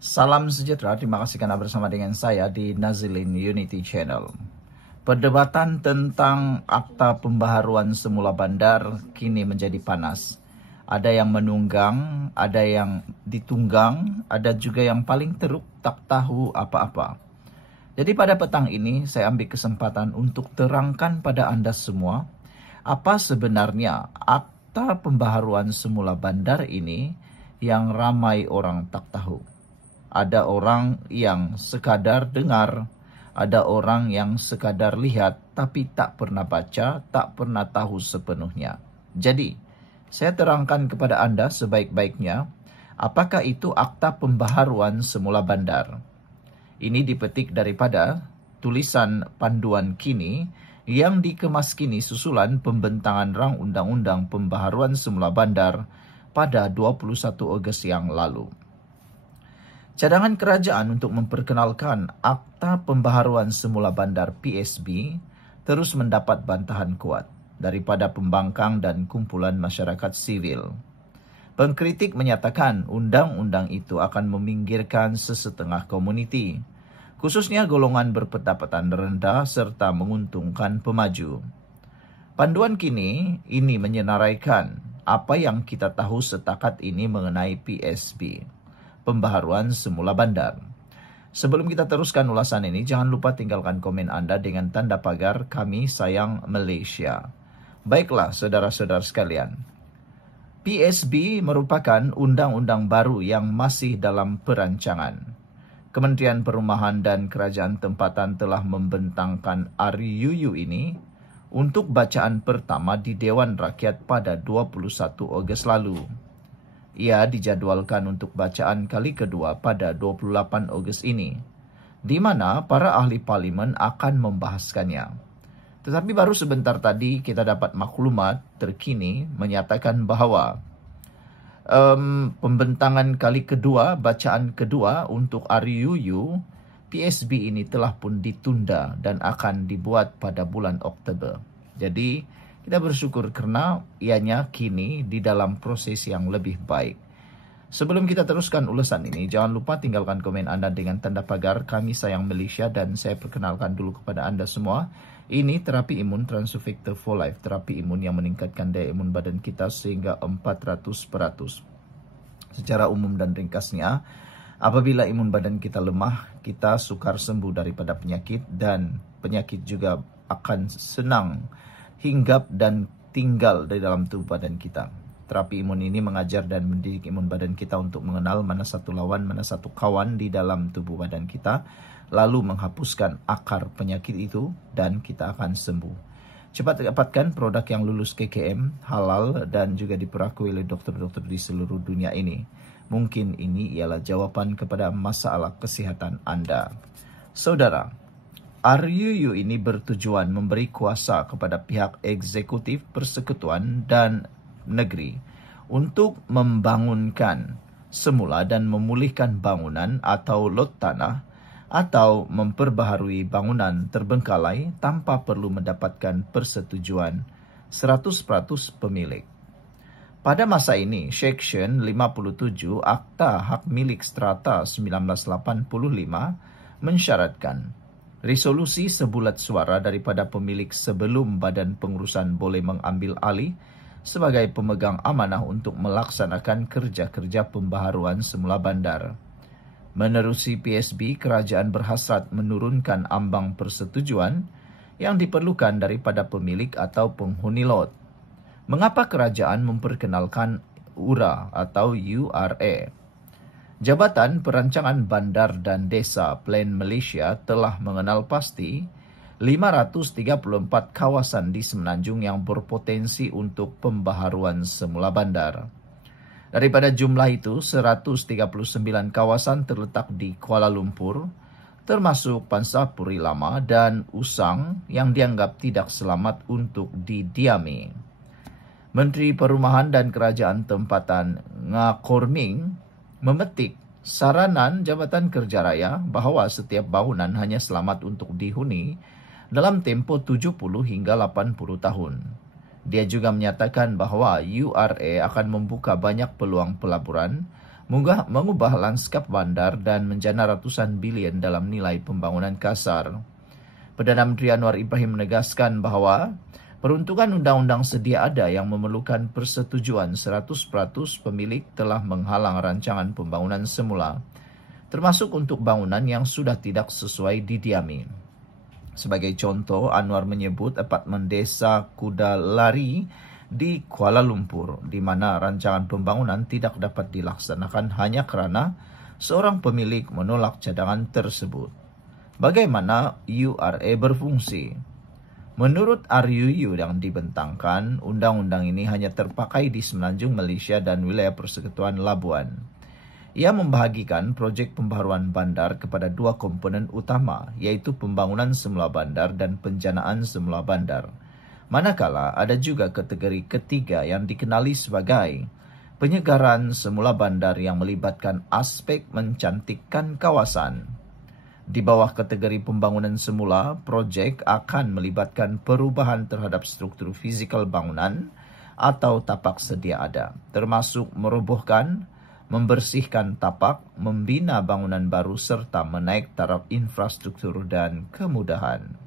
Salam sejahtera, terima kasih karena bersama dengan saya di Nazilin Unity Channel. Perdebatan tentang akta pembaharuan semula bandar kini menjadi panas. Ada yang menunggang, ada yang ditunggang, ada juga yang paling teruk tak tahu apa-apa. Jadi pada petang ini saya ambil kesempatan untuk terangkan pada Anda semua apa sebenarnya akta pembaharuan semula bandar ini yang ramai orang tak tahu. Ada orang yang sekadar dengar, ada orang yang sekadar lihat, tapi tak pernah baca, tak pernah tahu sepenuhnya. Jadi, saya terangkan kepada Anda sebaik-baiknya, apakah itu akta pembaharuan semula bandar. Ini dipetik daripada tulisan panduan kini yang dikemas kini susulan pembentangan rang undang-undang pembaharuan semula bandar pada 21 Ogos yang lalu. Cadangan kerajaan untuk memperkenalkan Akta Pembaharuan Semula Bandar PSB terus mendapat bantahan kuat daripada pembangkang dan kumpulan masyarakat sivil. Pengkritik menyatakan undang-undang itu akan meminggirkan sesetengah komuniti, khususnya golongan berpendapatan rendah serta menguntungkan pemaju. Panduan kini ini menyenaraikan apa yang kita tahu setakat ini mengenai PSB. Pembaharuan semula bandar. Sebelum kita teruskan ulasan ini, jangan lupa tinggalkan komen Anda dengan tanda pagar Kami Sayang Malaysia. Baiklah, saudara-saudara sekalian. PSB merupakan undang-undang baru yang masih dalam perancangan. Kementerian Perumahan dan Kerajaan Tempatan telah membentangkan RUU ini untuk bacaan pertama di Dewan Rakyat pada 21 Ogos lalu. Ia dijadwalkan untuk bacaan kali kedua pada 28 Ogos ini, di mana para ahli parlimen akan membahaskannya. Tetapi baru sebentar tadi kita dapat maklumat terkini menyatakan bahawa pembentangan kali kedua, bacaan kedua untuk RUU PSB ini telah pun ditunda dan akan dibuat pada bulan Oktober. Jadi, kita bersyukur kerana ianya kini di dalam proses yang lebih baik. Sebelum kita teruskan ulasan ini, jangan lupa tinggalkan komen Anda dengan tanda pagar Kami Sayang Malaysia dan saya perkenalkan dulu kepada Anda semua. Ini terapi imun Transufactor for Life, terapi imun yang meningkatkan daya imun badan kita sehingga 400%. Secara umum dan ringkasnya, apabila imun badan kita lemah, kita sukar sembuh daripada penyakit dan penyakit juga akan senang hinggap dan tinggal di dalam tubuh badan kita. Terapi imun ini mengajar dan mendidik imun badan kita untuk mengenal mana satu lawan, mana satu kawan di dalam tubuh badan kita, lalu menghapuskan akar penyakit itu dan kita akan sembuh. Cepat dapatkan produk yang lulus KKM, halal dan juga diperakui oleh dokter-dokter di seluruh dunia ini. Mungkin ini ialah jawapan kepada masalah kesihatan Anda. Saudara, RUU ini bertujuan memberi kuasa kepada pihak eksekutif persekutuan dan negeri untuk membangunkan semula dan memulihkan bangunan atau lot tanah atau memperbaharui bangunan terbengkalai tanpa perlu mendapatkan persetujuan 100% pemilik. Pada masa ini, Seksyen 57 Akta Hak Milik Strata 1985 mensyaratkan resolusi sebulat suara daripada pemilik sebelum badan pengurusan boleh mengambil alih sebagai pemegang amanah untuk melaksanakan kerja-kerja pembaharuan semula bandar. Menerusi PSB, kerajaan berhasrat menurunkan ambang persetujuan yang diperlukan daripada pemilik atau penghuni lot. Mengapa kerajaan memperkenalkan URA atau URA? Jabatan Perancangan Bandar dan Desa Plan Malaysia telah mengenal pasti 534 kawasan di Semenanjung yang berpotensi untuk pembaharuan semula bandar. Daripada jumlah itu, 139 kawasan terletak di Kuala Lumpur, termasuk Pansapuri Lama dan Usang yang dianggap tidak selamat untuk didiami. Menteri Perumahan dan Kerajaan Tempatan Ngakorming memetik saranan Jabatan Kerja Raya bahawa setiap bangunan hanya selamat untuk dihuni dalam tempoh 70 hingga 80 tahun. Dia juga menyatakan bahawa URA akan membuka banyak peluang pelaburan mengubah lanskap bandar dan menjana ratusan bilion dalam nilai pembangunan kasar. Perdana Menteri Anwar Ibrahim menegaskan bahawa peruntukan undang-undang sedia ada yang memerlukan persetujuan 100% pemilik telah menghalang rancangan pembangunan semula, termasuk untuk bangunan yang sudah tidak sesuai didiami. Sebagai contoh, Anwar menyebut apartmen desa Kuda Lari di Kuala Lumpur, di mana rancangan pembangunan tidak dapat dilaksanakan hanya kerana seorang pemilik menolak cadangan tersebut. Bagaimana URA berfungsi? Menurut RUU yang dibentangkan, undang-undang ini hanya terpakai di Semenanjung Malaysia dan wilayah Persekutuan Labuan. Ia membahagikan projek pembaharuan bandar kepada dua komponen utama, iaitu pembangunan semula bandar dan penjanaan semula bandar. Manakala ada juga kategori ketiga yang dikenali sebagai penyegaran semula bandar yang melibatkan aspek mencantikkan kawasan. Di bawah kategori pembangunan semula, projek akan melibatkan perubahan terhadap struktur fizikal bangunan atau tapak sedia ada, termasuk merobohkan, membersihkan tapak, membina bangunan baru serta menaik taraf infrastruktur dan kemudahan.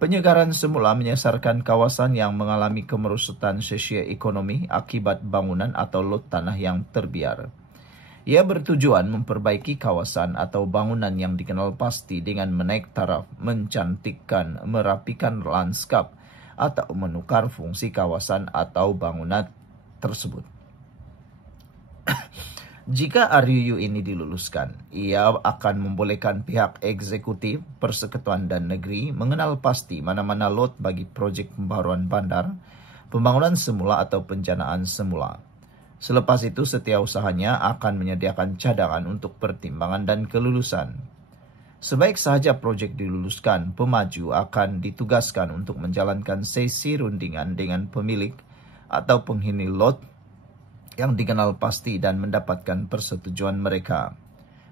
Penyegaran semula menyasarkan kawasan yang mengalami kemerosotan sosioekonomi akibat bangunan atau lot tanah yang terbiar. Ia bertujuan memperbaiki kawasan atau bangunan yang dikenal pasti dengan menaik taraf, mencantikkan, merapikan lanskap atau menukar fungsi kawasan atau bangunan tersebut. Jika RUU ini diluluskan, ia akan membolehkan pihak eksekutif, persekutuan dan negeri mengenal pasti mana-mana lot bagi projek pembaharuan bandar, pembangunan semula atau penjanaan semula. Selepas itu, setiausahanya akan menyediakan cadangan untuk pertimbangan dan kelulusan. Sebaik sahaja projek diluluskan, pemaju akan ditugaskan untuk menjalankan sesi rundingan dengan pemilik atau penghuni lot yang dikenal pasti dan mendapatkan persetujuan mereka.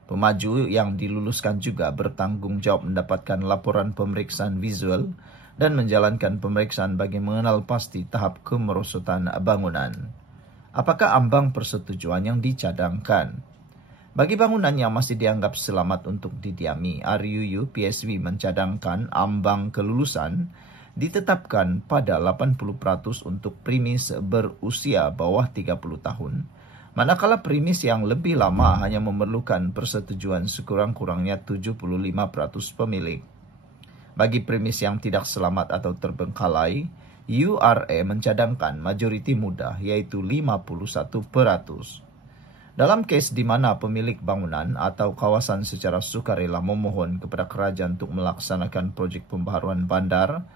Pemaju yang diluluskan juga bertanggungjawab mendapatkan laporan pemeriksaan visual dan menjalankan pemeriksaan bagi mengenal pasti tahap kemerosotan bangunan. Apakah ambang persetujuan yang dicadangkan? Bagi bangunan yang masih dianggap selamat untuk didiami, RUU PSB mencadangkan ambang kelulusan ditetapkan pada 80% untuk premis berusia bawah 30 tahun, manakala premis yang lebih lama hanya memerlukan persetujuan sekurang-kurangnya 75% pemilik. Bagi premis yang tidak selamat atau terbengkalai, URA mencadangkan majoriti mudah, iaitu 51%. Dalam kes di mana pemilik bangunan atau kawasan secara sukarela memohon kepada kerajaan untuk melaksanakan projek pembaharuan bandar,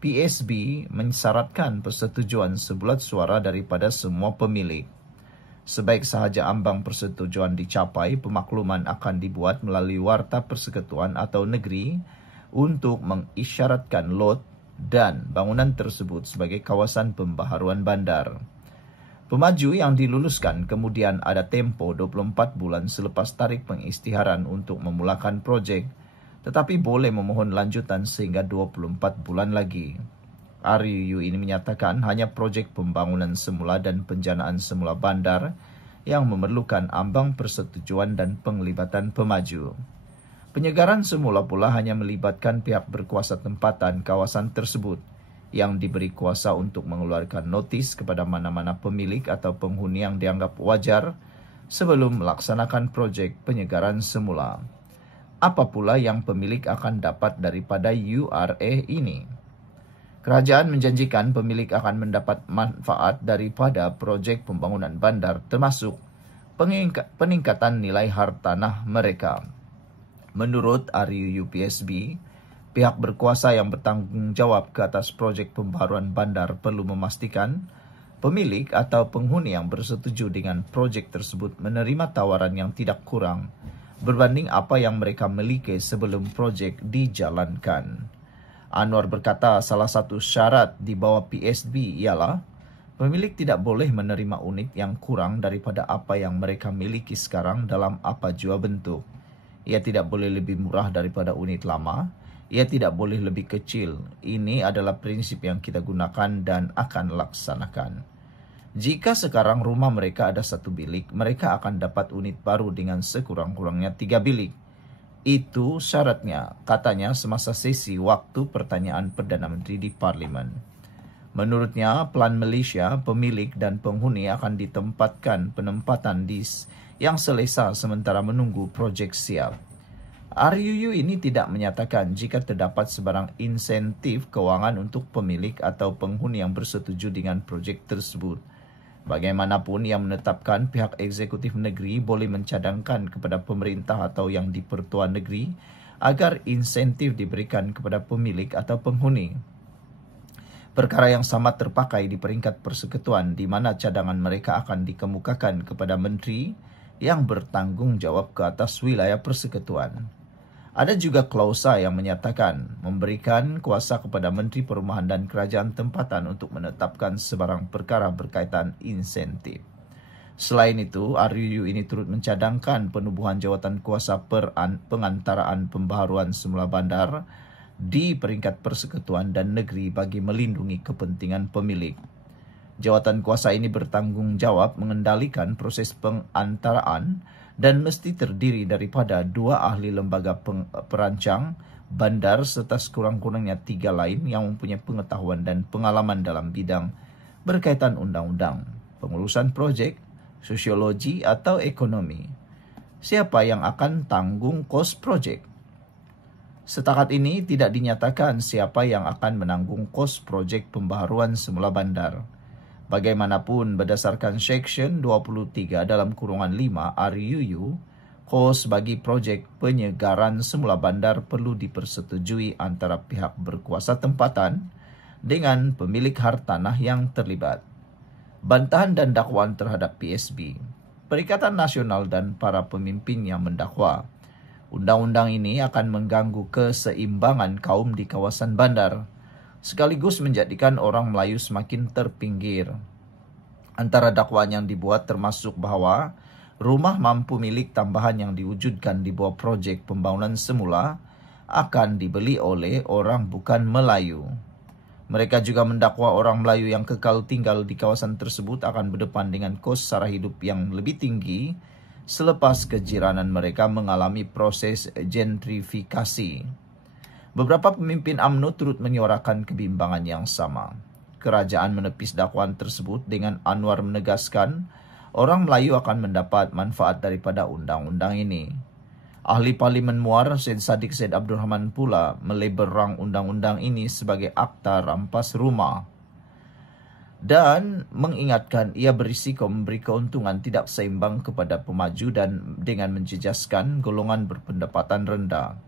PSB mensyaratkan persetujuan sebulat suara daripada semua pemilik. Sebaik sahaja ambang persetujuan dicapai, pemakluman akan dibuat melalui Warta Persekutuan atau negeri untuk mengisyaratkan lot dan bangunan tersebut sebagai kawasan pembaharuan bandar. Pemaju yang diluluskan kemudian ada tempo 24 bulan selepas tarikh pengisytiharan untuk memulakan projek, tetapi boleh memohon lanjutan sehingga 24 bulan lagi. RUU ini menyatakan hanya projek pembangunan semula dan penjanaan semula bandar yang memerlukan ambang persetujuan dan penglibatan pemaju. Penyegaran semula pula hanya melibatkan pihak berkuasa tempatan kawasan tersebut yang diberi kuasa untuk mengeluarkan notis kepada mana-mana pemilik atau penghuni yang dianggap wajar sebelum melaksanakan projek penyegaran semula. Apa pula yang pemilik akan dapat daripada URA ini? Kerajaan menjanjikan pemilik akan mendapat manfaat daripada projek pembangunan bandar termasuk peningkatan nilai hartanah mereka. Menurut RUU PSB, pihak berkuasa yang bertanggungjawab ke atas projek pembaharuan bandar perlu memastikan pemilik atau penghuni yang bersetuju dengan projek tersebut menerima tawaran yang tidak kurang berbanding apa yang mereka miliki sebelum projek dijalankan. Anwar berkata salah satu syarat di bawah PSB ialah pemilik tidak boleh menerima unit yang kurang daripada apa yang mereka miliki sekarang dalam apa jua bentuk. Ia tidak boleh lebih murah daripada unit lama. Ia tidak boleh lebih kecil. Ini adalah prinsip yang kita gunakan dan akan laksanakan. Jika sekarang rumah mereka ada 1 bilik, mereka akan dapat unit baru dengan sekurang-kurangnya 3 bilik. Itu syaratnya, katanya semasa sesi waktu pertanyaan Perdana Menteri di Parlimen. Menurutnya, plan Malaysia, pemilik dan penghuni akan ditempatkan penempatan yang selesa sementara menunggu projek siap. RUU ini tidak menyatakan jika terdapat sebarang insentif kewangan untuk pemilik atau penghuni yang bersetuju dengan projek tersebut. Bagaimanapun, yang menetapkan pihak eksekutif negeri boleh mencadangkan kepada pemerintah atau yang di-Pertuan Negeri agar insentif diberikan kepada pemilik atau penghuni. Perkara yang sama terpakai di peringkat persekutuan di mana cadangan mereka akan dikemukakan kepada menteri yang bertanggungjawab ke atas wilayah persekutuan. Ada juga klausa yang menyatakan memberikan kuasa kepada Menteri Perumahan dan Kerajaan Tempatan untuk menetapkan sebarang perkara berkaitan insentif. Selain itu, RUU ini turut mencadangkan penubuhan jawatan kuasa pengantaraan pembaharuan semula bandar di peringkat persekutuan dan negeri bagi melindungi kepentingan pemilik. Jawatan kuasa ini bertanggung jawab mengendalikan proses pengantaraan dan mesti terdiri daripada 2 ahli lembaga perancang bandar serta sekurang-kurangnya 3 lain yang mempunyai pengetahuan dan pengalaman dalam bidang berkaitan undang-undang, pengurusan projek, sosiologi atau ekonomi. Siapa yang akan tanggung kos projek? Setakat ini tidak dinyatakan siapa yang akan menanggung kos projek pembaharuan semula bandar. Bagaimanapun, berdasarkan Seksyen 23 dalam kurungan 5 RUU, kos bagi projek penyegaran semula bandar perlu dipersetujui antara pihak berkuasa tempatan dengan pemilik hartanah yang terlibat. Bantahan dan dakwaan terhadap PSB, Perikatan Nasional dan para pemimpin yang mendakwa. Undang-undang ini akan mengganggu keseimbangan kaum di kawasan bandar, sekaligus menjadikan orang Melayu semakin terpinggir. Antara dakwaan yang dibuat termasuk bahawa rumah mampu milik tambahan yang diwujudkan di bawah projek pembangunan semula akan dibeli oleh orang bukan Melayu. Mereka juga mendakwa orang Melayu yang kekal tinggal di kawasan tersebut akan berdepan dengan kos sara hidup yang lebih tinggi selepas kejiranan mereka mengalami proses gentrifikasi. Beberapa pemimpin UMNO turut menyuarakan kebimbangan yang sama. Kerajaan menepis dakwaan tersebut dengan Anwar menegaskan orang Melayu akan mendapat manfaat daripada undang-undang ini. Ahli Parlimen Muar Syed Saddiq Syed Abdul Rahman pula meleberang undang-undang ini sebagai akta rampas rumah dan mengingatkan ia berisiko memberi keuntungan tidak seimbang kepada pemaju dan dengan menjejaskan golongan berpendapatan rendah.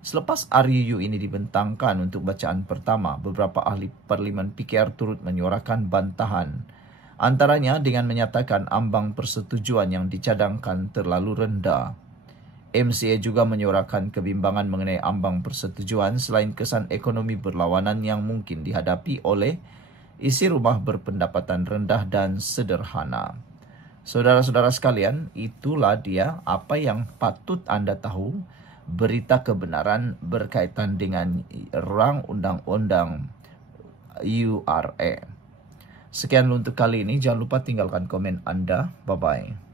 Selepas RUU ini dibentangkan untuk bacaan pertama, beberapa ahli Parlimen PKR turut menyuarakan bantahan. Antaranya dengan menyatakan ambang persetujuan yang dicadangkan terlalu rendah. MCA juga menyuarakan kebimbangan mengenai ambang persetujuan selain kesan ekonomi berlawanan yang mungkin dihadapi oleh isi rumah berpendapatan rendah dan sederhana. Saudara-saudara sekalian, itulah dia apa yang patut anda tahu berita kebenaran berkaitan dengan rang undang-undang URA. Sekian untuk kali ini. Jangan lupa tinggalkan komen anda. Bye-bye.